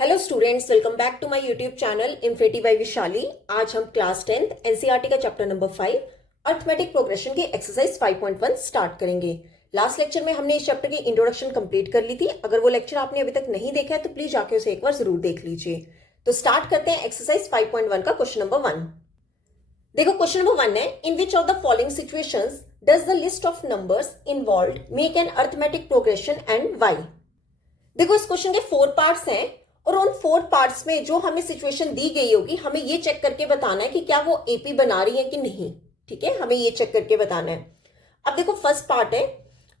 Hello students, welcome back to my YouTube channel infinity by Vishali. आज हम class 10th NCERT का chapter number 5 arithmetic progression की exercise 5.1 start करेंगे। Last lecture में हमने इस चैप्टर की इंट्रोडक्शन कंप्लीट कर ली थी। अगर वो लेक्चर आपने अभी तक नहीं देखा है तो प्लीज जाके उसे एक बार जरूर देख लीजिए। तो स्टार्ट करते हैं एक्सरसाइज 5.1 का क्वेश्चन नंबर 1। देखो क्वेश्चन नंबर 1 है, in which of the following situations does the list of numbers involved make an arithmetic progression and why. देखो इस क्वेश्चन के 4 पार्ट्स हैं और उन 4 पार्ट्स में जो हमें सिचुएशन दी गई होगी हमें ये चेक करके बताना है कि क्या वो एपी बना रही है कि नहीं। ठीक है, हमें ये चेक करके बताना है। अब देखो फर्स्ट पार्ट है,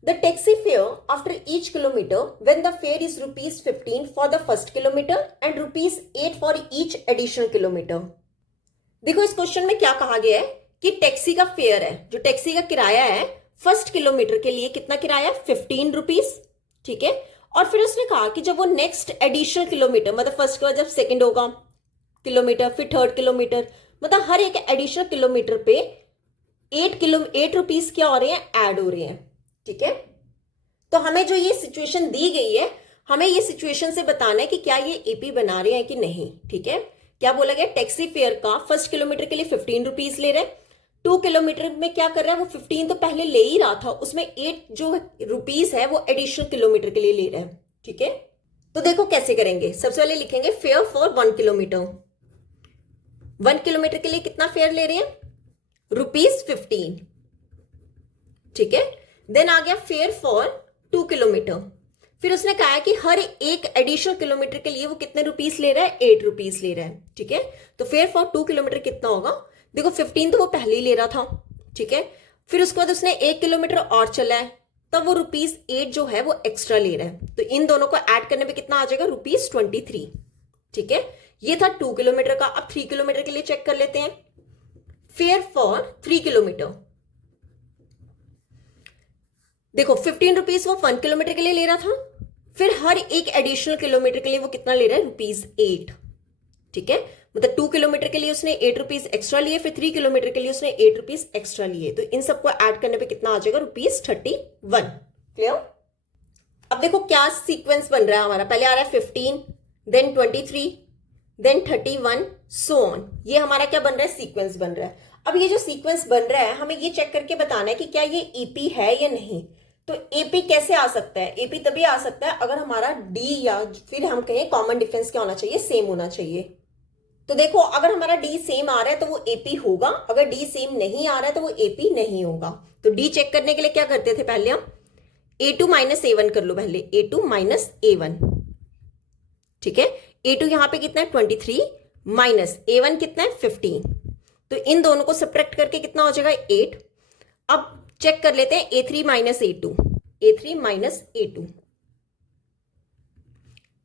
the taxi fare after each kilometre when the fair is ₹15 for the first kilometre and ₹8 for each additional kilometre. देखो इस क्वेश्चन में क्या कहा गया है कि टैक्सी का फेयर है, जो टैक्सी का किराया है फर्स्ट किलोमीटर के लिए कितना किराया, ₹15। ठीक है, और फिर उसने कहा कि जब वो नेक्स्ट एडिशनल किलोमीटर, मतलब फर्स्ट के बाद जब सेकंड होगा किलोमीटर, फिर थर्ड किलोमीटर, मतलब हर एक एडिशनल किलोमीटर पे ₹8 क्या हो रहे हैं, ऐड हो रहे हैं। ठीक है, तो हमें जो ये सिचुएशन दी गई है हमें ये सिचुएशन से बताना है कि क्या ये एपी बना रहे हैं कि नहीं। ठीक है, क्या बोला गया, टैक्सी फेयर का फर्स्ट किलोमीटर के लिए ₹15 ले रहे हैं, 2 किलोमीटर में क्या कर रहा है, वो 15 तो पहले ले ही रहा था, उसमें 8 जो रुपीस है वो एडिशनल किलोमीटर के लिए ले रहा है। ठीक है, तो देखो कैसे करेंगे। सबसे पहले लिखेंगे फेयर फॉर 1 किलोमीटर। 1 किलोमीटर के लिए कितना फेयर ले रहे हैं, ₹15। ठीक है, देन आ गया फेयर फॉर 2 किलोमीटर। फिर उसने कहा है कि हर एक एडिशनल किलोमीटर के लिए वो कितने रुपीस ले रहा है, ₹8 ले रहा है। ठीक है, तो फेयर फॉर 2 किलोमीटर कितना होगा, देखो 15 तो वो पहले ही ले रहा था। ठीक है, फिर उसके बाद उसने 1 किलोमीटर और चला है, तब वो ₹8 जो है वो एक्स्ट्रा ले रहा है, तो इन दोनों को ऐड करने पे कितना आ जाएगा, ₹23। ठीक है, ये था 2 किलोमीटर का। अब 3 किलोमीटर के लिए चेक कर लेते हैं। फेयर फॉर 3 किलोमीटर, देखो ₹15 वो 1 किलोमीटर के लिए ले रहा था, फिर हर एक एडिशनल किलोमीटर के लिए वो कितना ले रहा है, ₹8। ठीक है, मतलब 2 किलोमीटर के लिए उसने ₹8 एक्स्ट्रा लिए, फिर 3 किलोमीटर के लिए उसने ₹8 एक्स्ट्रा लिए, तो इन सबको ऐड करने पे कितना आ जाएगा, ₹31। क्लियर। अब देखो क्या सीक्वेंस बन रहा है हमारा, पहले आ रहा है 15, देन 23, देन 31, सो ऑन। ये हमारा क्या बन रहा है, सीक्वेंस बन रहा है। अब ये जो सीक्वेंस बन रहा है हमें ये चेक करके बताना है कि क्या ये ईपी है या नहीं। तो एपी कैसे आ सकता है, एपी तभी आ सकता है अगर हमारा डी या फिर हम कहें कॉमन डिफरेंस क्या होना चाहिए, सेम होना चाहिए। तो देखो अगर हमारा डी सेम आ रहा है तो वो एपी होगा, अगर डी सेम नहीं आ रहा है तो वो एपी नहीं होगा। तो डी चेक करने के लिए क्या करते थे, पहले हम a2 माइनस ए1 कर लो, पहले a2 माइनस ए1। ठीक है, a2 यहां पे कितना है 23 माइनस a1 कितना है 15, तो इन दोनों को सब्ट्रैक्ट करके कितना हो जाएगा 8। अब चेक कर लेते हैं a3 minus a2, a3 minus a2,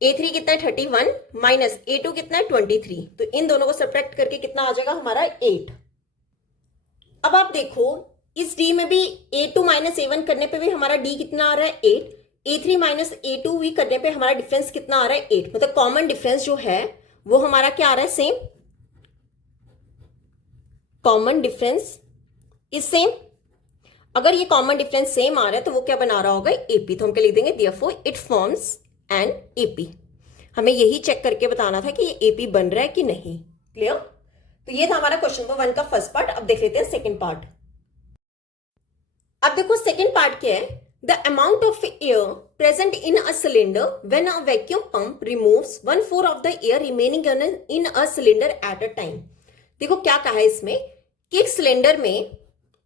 a3 कितना है 31 माइनस a2 कितना है 23, तो इन दोनों को सब्ट्रैक्ट करके कितना आ जाएगा हमारा 8। अब आप देखो इस d में भी a2 माइनस a1 करने पे भी हमारा d कितना आ रहा है 8, a3 माइनस a2 भी करने पे हमारा डिफरेंस कितना आ रहा है 8, मतलब कॉमन डिफरेंस जो है वो हमारा क्या आ रहा है, same. Common difference is same. अगर ये कॉमन डिफरेंस सेम आ रहा है तो वो क्या बना रहा होगा, एपी। तो हम क्या लिख देंगे, therefore it forms an AP. हमें यही चेक करके बताना था कि ये एपी बन रहा है कि नहीं। क्लियर। तो ये था हमारा क्वेश्चन नंबर 1 का फर्स्ट पार्ट। अब देख लेते हैं सेकंड पार्ट। अब देखो सेकंड पार्ट क्या है, the amount of air present in a cylinder when a vacuum pump removes 1/4 of the air remaining in a cylinder at a time. देखो क्या कहा है इसमें कि एक सिलेंडर में,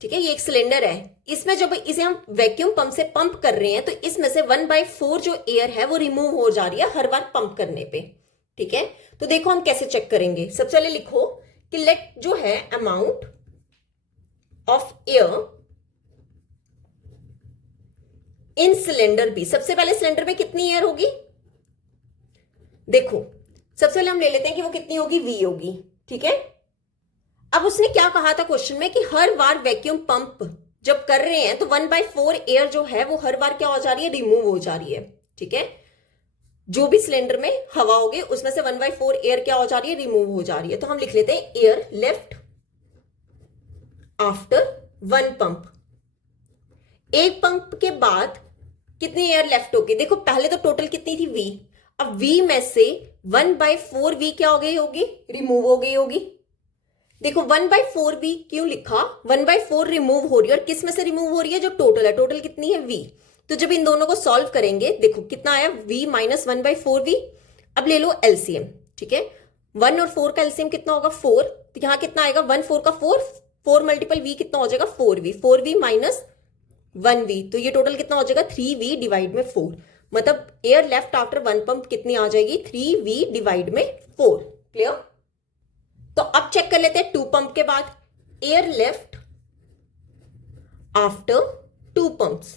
ठीक है, ये एक सिलेंडर है, इसमें जब इसे हम वैक्यूम पंप से पंप कर रहे हैं तो इसमें से 1/4 जो एयर है वो रिमूव हो जा रही है हर बार पंप करने पे। ठीक है, तो देखो हम कैसे चेक करेंगे। सबसे पहले लिखो कि लेट जो है amount of air in cylinder B. सबसे पहले सिलेंडर में कितनी एयर होगी, देखो सबसे पहले हम ले लेते हैं कि वो कितनी होगी, वी होगी। ठीक है, अब उसने क्या कहा था क्वेश्चन में कि हर बार वैक्यूम पंप जब कर रहे हैं तो 1/4 एयर जो है वो हर बार क्या हो जा रही है, रिमूव हो जा रही है। ठीक है, जो भी सिलेंडर में हवा होगी उसमें से 1/4 एयर क्या हो जा रही है, रिमूव हो जा रही है। तो हम लिख लेते हैं एयर लेफ्ट आफ्टर 1 पंप। एक पंप के बाद कितनी एयर लेफ्ट होगी, देखो पहले तो टोटल कितनी थी, वी, अब v में से 1/4v क्या हो गई होगी, रिमूव हो गई होगी। देखो 1/4v क्यों लिखा, 1/4 रिमूव हो रही है, और किस में से रिमूव हो रही है, जो टोटल है, टोटल कितनी है v। तो जब इन दोनों को सॉल्व करेंगे, देखो कितना आया, v माइनस 1/4v। अब ले लो एलसीएम, ठीक है, 1 और 4 का एलसीएम कितना होगा 4, तो यहां कितना आएगा 1 4 का 4 मल्टीपल v कितना हो जाएगा 4v माइनस 1v, तो ये टोटल कितना हो जाएगा 3v डिवाइड में 4, मतलब एयर लेफ्ट आफ्टर 1 पंप कितनी आ जाएगी 3v डिवाइड में 4। क्लियर। तो अब चेक कर लेते हैं 2 पंप के बाद, air left after 2 pumps,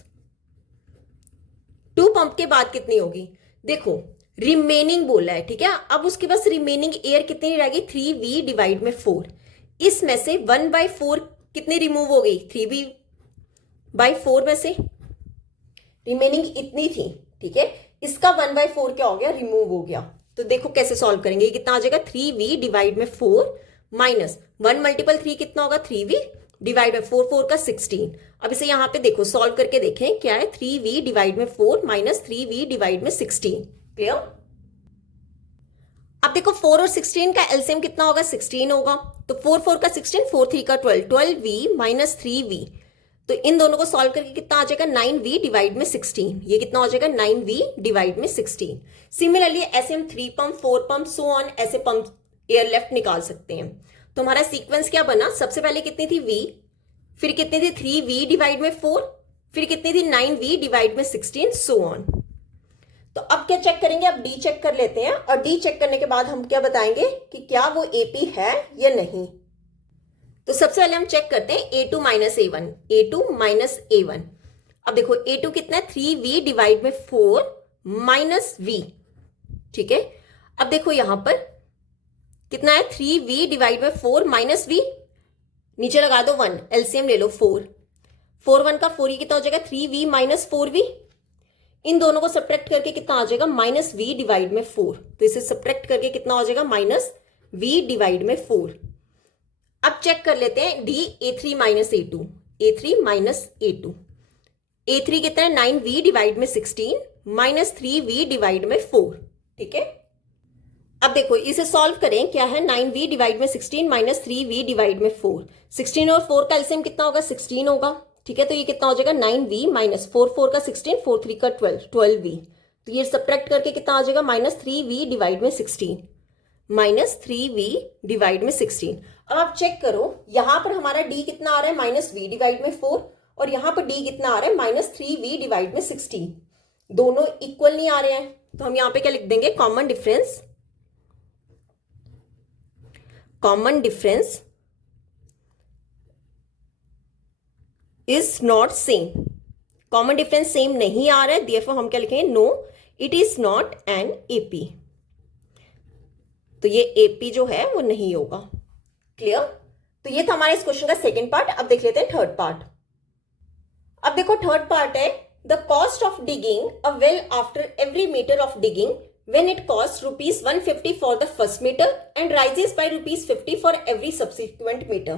2 pump के बाद कितनी होगी, देखो रिमेनिंग बोला है, ठीक है। अब उसके पास रिमेनिंग एयर कितनी रहेगी 3v डिवाइड में 4, इसमें से 1/4 कितनी रिमूव हो गई 3v/4 में से, रिमेनिंग इतनी थी, ठीक है, इसका 1/4 क्या हो गया, रिमूव हो गया। तो देखो कैसे सॉल्व करेंगे, कितना आ जाएगा 3v डिवाइड में 4 माइनस 1 मल्टीपल 3 कितना होगा 3v डिवाइड में 4, 4 का 16। अब इसे यहां पे देखो सॉल्व करके देखें क्या है, 3v डिवाइड में 4 माइनस 3v डिवाइड में 16। क्लियर। अब देखो 4 और 16 का एलसीएम कितना होगा 16 होगा, तो 4 4 का 16, 4 3 का 12, 12v माइनस 3v, तो इन दोनों को सॉल्व करके कितना आ जाएगा 9v डिवाइड में 16, ये कितना हो जाएगा 9v डिवाइड में 16। सिमिलरली ऐसे हम 3 पंप 4 पंप सो ऑन ऐसे पंप एयर लेफ्ट निकाल सकते हैं। तो हमारा सीक्वेंस क्या बना, सबसे पहले कितनी थी v, फिर कितनी थी 3v डिवाइड में 4, फिर कितनी थी 9v डिवाइड में 16 सो ऑन। तो अब क्या चेक करेंगे, अब डी चेक कर लेते हैं, और डी चेक करने के बाद हम क्या बताएंगे कि क्या वो एपी है या नहीं। तो सबसे पहले हम चेक करते हैं A2 minus A1, A2 minus A1। अब देखो A2 कितना है 3v डिवाइड में 4 माइनस v, ठीक है। अब देखो यहां पर कितना है 3v डिवाइड में 4 माइनस v, नीचे लगा दो 1, एलसीएम ले लो 4, 4 1 का 4, ये कितना हो जाएगा 3v माइनस 4v, इन दोनों को सब्ट्रैक्ट करके कितना आ जाएगा माइनस v डिवाइड में 4, तो इसे सब्ट्रैक्ट करके कितना हो जाएगा माइनस v डिवाइड में 4। अब चेक कर लेते हैं D A3 minus A2, A3 minus A2, A3 कितना है 9v डिवाइड में 16 माइनस 3v डिवाइड में 4, ठीक है। अब देखो इसे सॉल्व करें, क्या है 9v डिवाइड में 16 माइनस 3v डिवाइड में 4, 16 और 4 का एलसीएम कितना होगा 16 होगा, ठीक है। तो ये कितना हो जाएगा 9v माइनस 4 4 का 16, 4 3 का 12, 12v, तो ये सब्ट्रैक्ट करके कितना आ जाएगा माइनस 3v डिवाइड में 16, माइनस 3v डिवाइड में 16। अब आप चेक करो यहां पर हमारा d कितना आ रहा है माइनस v डिवाइड में 4, और यहां पर d कितना आ रहा है माइनस 3v डिवाइड में 16, दोनों इक्वल नहीं आ रहे हैं, तो हम यहां पे क्या लिख देंगे, common difference, common difference is not same, common difference same नहीं आ रहा है, देयरफॉर हम क्या लिखेंगे, no it is not an AP, तो ये एपी जो है वो नहीं होगा। क्लियर। तो ये था हमारे इस क्वेश्चन का सेकंड पार्ट। अब देख लेते हैं थर्ड पार्ट। अब देखो थर्ड पार्ट है, the cost of digging a well after every metre of digging when it costs rupees 150 for the first meter and rises by rupees 50 for every subsequent meter।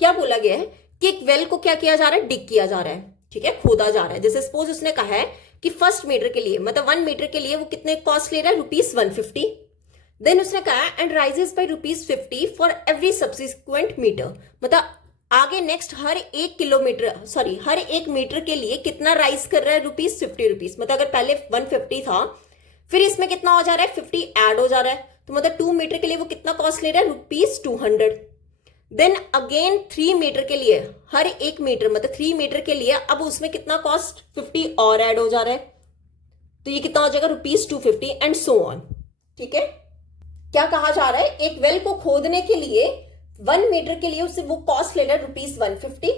क्या बोला गया है कि एक well को क्या किया जा रहा है, डिग किया जा रहा है, ठीक है, खोदा जा रहा है। जैसे सपोज उसने कहा है कि फर्स्ट मीटर के लिए मतलब 1 मीटर के लिए वो कितने कॉस्ट ले रहा है, रुपीज 150। देन उसने कहा and raises by rupees 50 for every subsequent metre, मतलब आगे नेक्स्ट हर एक किलोमीटर सॉरी हर एक मीटर के लिए कितना राइज कर रहा है, रुपीज 50 रुपीज। मतलब अगर पहले 150 था फिर इसमें कितना हो जा रहा है 50 ऐड हो जा रहा है, तो मतलब 2 मीटर के लिए वो कितना कॉस्ट ले रहा है, रुपीज 200। देन अगेन 3 मीटर के लिए हर एक मीटर मतलब 3 मीटर के लिए अब उसमें कितना कॉस्ट 50 और ऐड हो जा रहा है, तो ये कितना हो जाएगा रुपीज 250 एंड सो ऑन। ठीक है, क्या कहा जा रहा है, एक वेल को खोदने के लिए 1 मीटर के लिए उससे वो कॉस्ट ले रहा है रुपीज 150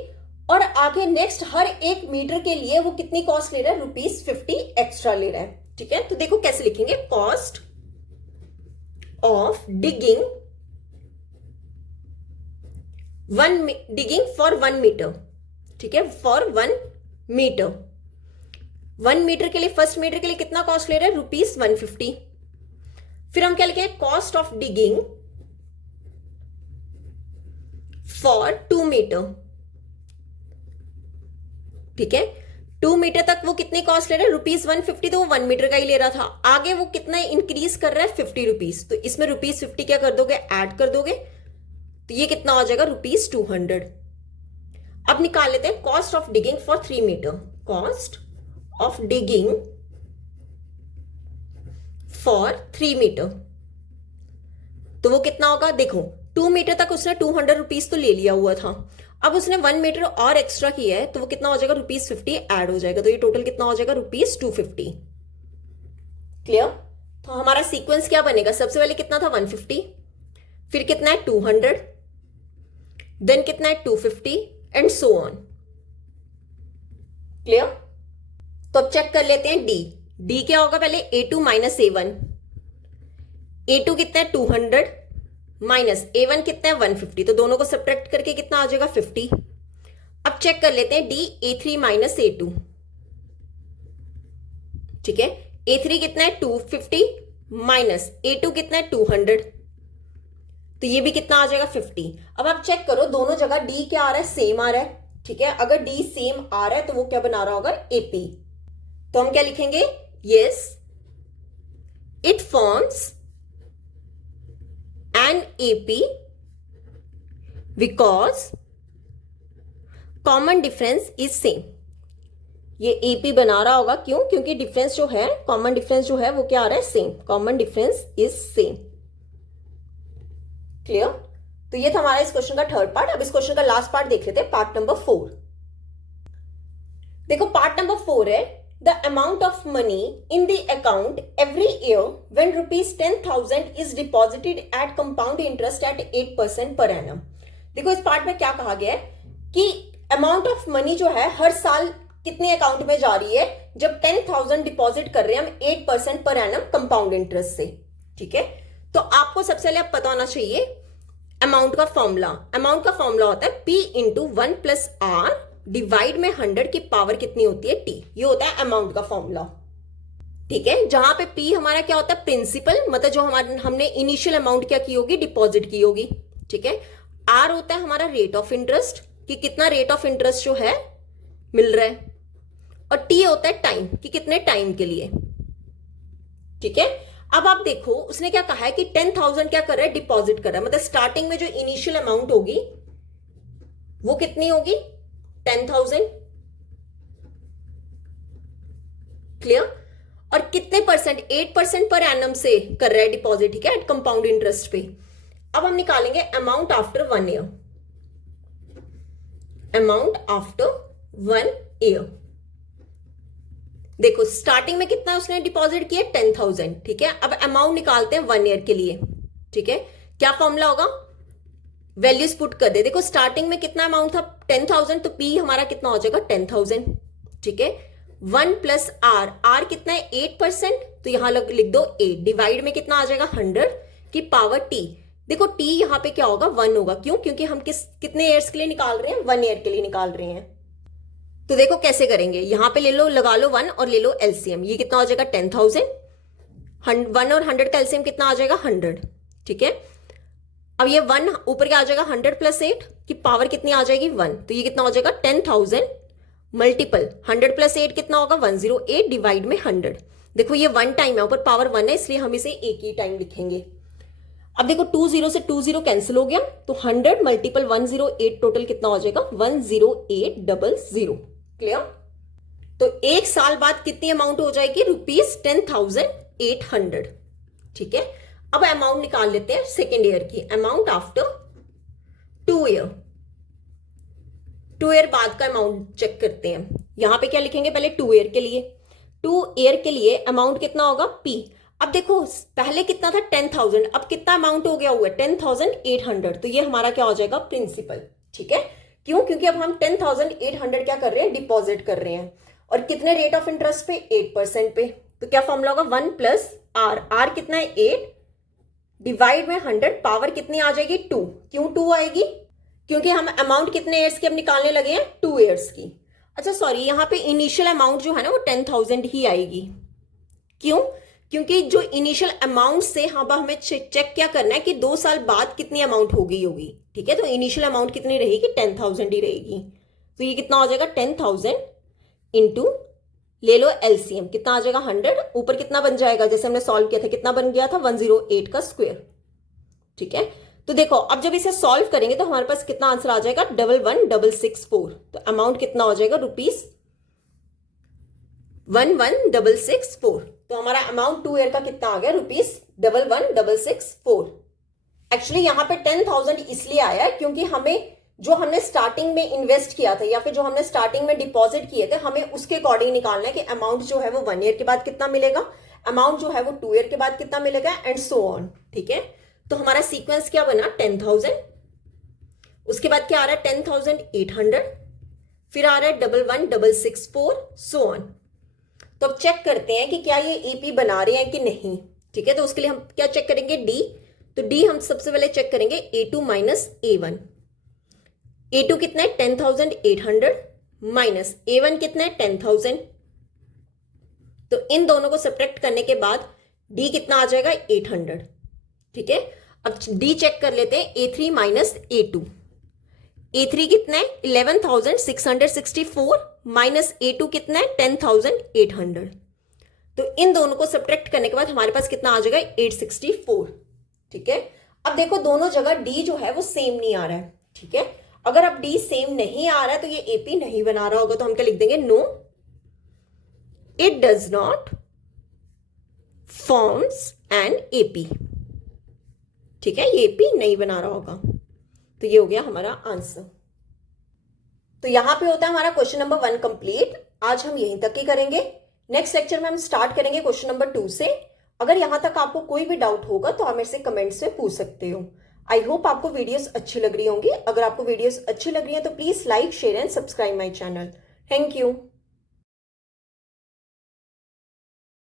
और आगे नेक्स्ट हर एक मीटर के लिए वो कितनी कॉस्ट ले रहा है, रुपीज 50 एक्स्ट्रा ले रहा है। ठीक है, तो देखो कैसे लिखेंगे, cost of digging for 1 metre. ठीक है, फॉर 1 मीटर 1 मीटर के लिए फर्स्ट मीटर के लिए कितना कॉस्ट ले रहा है, रुपीज 150। फिर हम क्या लिखेंगे, cost of digging for 2 metre. ठीक है, 2 मीटर तक वो कितने कॉस्ट ले रहा है, ₹150, तो वो 1 मीटर का ही ले रहा था। आगे वो कितना इंक्रीज कर रहा है, ₹50, तो इसमें ₹50 क्या कर दोगे, ऐड कर दोगे, तो ये कितना हो जाएगा, ₹200। अब निकाल लेते हैं cost of digging for 3 metre. Cost of digging for 3 metre, तो वो कितना होगा, देखो 2 मीटर तक उसने ₹200 तो ले लिया हुआ था। अब उसने 1 मीटर और एक्स्ट्रा किया है, तो वो कितना हो जाएगा, ₹50 ऐड हो जाएगा, तो ये टोटल कितना हो जाएगा, ₹250। क्लियर। तो हमारा सीक्वेंस क्या बनेगा, सबसे पहले कितना था 150, फिर कितना है 200, देन कितना है 250 एंड सो ऑन। क्लियर। तो अब चेक कर लेते हैं डी। डी क्या होगा, पहले A2 माइनस A1। A2 कितना है 200 माइनस A1 कितना है 150, तो दोनों को सब्ट्रैक्ट करके कितना आ जाएगा 50। अब चेक कर लेते हैं डी A3 माइनस A2। ठीक है, A3 कितना है 250 माइनस A2 कितना है 200, तो ये भी कितना आ जाएगा 50। अब आप चेक करो दोनों जगह डी क्या आ रहा है, सेम आ रहा है। ठीक है, अगर डी सेम आ रहा है तो वो क्या बना रहा होगा, AP। तो हम क्या लिखेंगे, yes it forms an AP because common difference is same. ये AP बना रहा होगा, क्यों, क्योंकि डिफरेंस जो है, कॉमन डिफरेंस जो है वो क्या आ रहा है, same. Common difference is same. Clear. तो ये था हमारा इस क्वेश्चन का थर्ड पार्ट। अब इस क्वेश्चन का लास्ट पार्ट देख लेते हैं, पार्ट नंबर 4। देखो पार्ट नंबर 4 है, the amount of money in the account every year when ₹10,000 is deposited at compound interest at 8% per annum. देखो इस पार्ट में क्या कहा गया है कि अमाउंट ऑफ मनी जो है हर साल कितने अकाउंट में जा रही है, जब 10,000 डिपॉजिट कर रहे हैं हम 8% पर एनम कंपाउंड इंटरेस्ट से। ठीक है, तो आपको सबसे पहले पता होना चाहिए अमाउंट का फॉर्मूला। अमाउंट का फॉर्मूला होता है P into 1 plus R divide में 100 की पावर कितनी होती है, T। ये होता है अमाउंट का फॉर्मूला। ठीक है, जहां पे P हमारा क्या होता है, प्रिंसिपल, मतलब जो हमने इनिशियल अमाउंट क्या की होगी, डिपॉजिट की होगी। ठीक है, R होता है हमारा रेट ऑफ इंटरेस्ट, कि कितना रेट ऑफ इंटरेस्ट जो है मिल रहा है, और T होता है टाइम, कि कितने टाइम के लिए। ठीक है, अब आप देखो उसने क्या कहा है कि 10,000 क्या कर रहा है, डिपॉजिट कर रहा है, मतलब स्टार्टिंग में जो इनिशियल अमाउंट होगी वो कितनी होगी, 10,000। क्लियर। और कितने परसेंट, 8% पर एनम से कर रहा है डिपॉजिट। ठीक है, एट कंपाउंड इंटरेस्ट पे। अब हम निकालेंगे amount after 1 year. Amount after 1 year, देखो स्टार्टिंग में कितना उसने डिपॉजिट किया, 10,000। ठीक है, अब अमाउंट निकालते हैं 1 ईयर के लिए। ठीक है, क्या फॉर्मूला होगा, वैल्यूज पुट कर दे। देखो स्टार्टिंग में कितना अमाउंट था, 10,000, तो P हमारा कितना हो जाएगा, 10,000। ठीक है, 1 प्लस R, R कितना है 8%, तो यहां लिख दो 8 डिवाइड में कितना आ जाएगा, 100 की पावर T। देखो T यहां पे क्या होगा, 1 होगा, क्यों, क्योंकि हम कितने ईयर्स के लिए निकाल रहे हैं, 1 ईयर के लिए निकाल रहे हैं। तो देखो कैसे करेंगे, यहां पे ले लो, लगा लो 1 और ले लो एलसीएम। ये कितना हो जाएगा 10,000, 1 और 100 का एलसीएम कितना आ जाएगा 100। ठीक है, अब ये 1 ऊपर क्या आ जाएगा, 100 प्लस 8 की पावर कितनी आ जाएगी 1, तो ये कितना हो जाएगा 10,000 मल्टीपल 100 प्लस 8 कितना होगा 108 डिवाइड में 100। देखो ये 1 टाइम है, ऊपर पावर 1 है, इसलिए हम इसे एक ही टाइम लिखेंगे। अब देखो 20 से 20 कैंसिल हो गया, तो 100 मल्टीपल 108 टोटल कितना हो जाएगा 10800। क्लियर। तो एक साल बाद कितनी अमाउंट हो जाएगी, ₹10,800। ठीक है, अब अमाउंट निकाल लेते हैं सेकेंड ईयर की। अमाउंट आफ्टर 2 ईयर, 2 ईयर बाद का अमाउंट चेक करते हैं। यहां पे क्या लिखेंगे, पहले 2 ईयर के लिए। 2 ईयर के लिए अमाउंट कितना होगा P। अब देखो पहले कितना था 10,000, अब कितना अमाउंट हो गया हुआ है 10,800, तो ये हमारा क्या हो जाएगा प्रिंसिपल। ठीक है, क्यों, क्योंकि अब हम 10,800 क्या कर रहे हैं, डिपॉजिट कर रहे हैं, और कितने रेट ऑफ इंटरेस्ट पे, 8% पे। तो क्या फॉर्मूला होगा 1 प्लस R, R कितना है 8 डिवाइड में 100, पावर कितनी आ जाएगी 2। क्यों 2 आएगी, क्योंकि हम अमाउंट कितने ईयर्स की अब निकालने लगे हैं, 2 ईयर्स की। अच्छा सॉरी, यहाँ पे इनिशियल अमाउंट जो है ना वो 10,000 ही आएगी। क्यों, क्योंकि जो इनिशियल अमाउंट से अब हमें चेक क्या करना है कि 2 साल बाद कितनी अमाउंट हो गई होगी। ठीक है, तो इनिशियल अमाउंट कितनी रहेगी, 10,000 ही रहेगी। तो ये कितना हो जाएगा 10,000 इंटू ले लो एलसीएम, कितना आ जाएगा 100, ऊपर कितना बन जाएगा जैसे हमने सॉल्व किया था, कितना बन गया था 108 का स्क्वायर। ठीक है, तो देखो अब जब इसे सॉल्व करेंगे तो हमारे पास कितना आंसर आ जाएगा 11664। तो अमाउंट कितना हो जाएगा रुपीज 11664। तो हमारा अमाउंट 2 ईयर का कितना आ गया रुपीज 11664। एक्चुअली यहाँ पे 10,000 इसलिए आया है क्योंकि हमें जो हमने स्टार्टिंग में इन्वेस्ट किया था या फिर जो हमने स्टार्टिंग में डिपॉजिट किए थे हमें उसके अकॉर्डिंग निकालना है कि अमाउंट जो है वो 1 ईयर के बाद कितना मिलेगा, अमाउंट जो है वो 2 ईयर के बाद कितना मिलेगा एंड सो ऑन। ठीक है, तो हमारा सीक्वेंस क्या बना 10,000, उसके बाद क्या आ रहा है 10,800, फिर आ रहा है 11664 सो ऑन। तो अब चेक करते हैं कि क्या ये एपी बना रहे हैं कि नहीं। ठीक है, तो उसके लिए हम क्या चेक करेंगे डी। तो डी हम सबसे पहले चेक करेंगे A2 माइनस A1। A2 कितना है 10,800 माइनस A1 कितना है 10,000। तो इन दोनों को सब्ट्रैक्ट करने के बाद D कितना आ जाएगा 800। ठीक है, अब D चेक कर लेते हैं A3 माइनस A2। A3 कितना है 11,664 माइनस A2 कितना है 10,800। तो इन दोनों को सब्ट्रैक्ट करने के बाद हमारे पास कितना आ जाएगा 864। ठीक है, अब देखो दोनों जगह D जो है वो सेम नहीं आ रहा है। ठीक है, अगर अब D सेम नहीं आ रहा है तो ये AP नहीं बना रहा होगा, तो हम क्या लिख देंगे no it does not forms an AP। ठीक है, ये AP नहीं बना रहा होगा। तो ये हो गया हमारा आंसर। तो यहां पे होता है हमारा क्वेश्चन नंबर 1 कंप्लीट। आज हम यहीं तक ही करेंगे। नेक्स्ट लेक्चर में हम स्टार्ट करेंगे क्वेश्चन नंबर 2 से। अगर यहां तक आपको कोई भी डाउट होगा तो आप मेरे से कमेंट्स में पूछ सकते हो। आई होप आपको वीडियोस अच्छी लग रही होंगी। अगर आपको वीडियोस अच्छी लग रही है तो please like share and subscribe my channel. Thank you.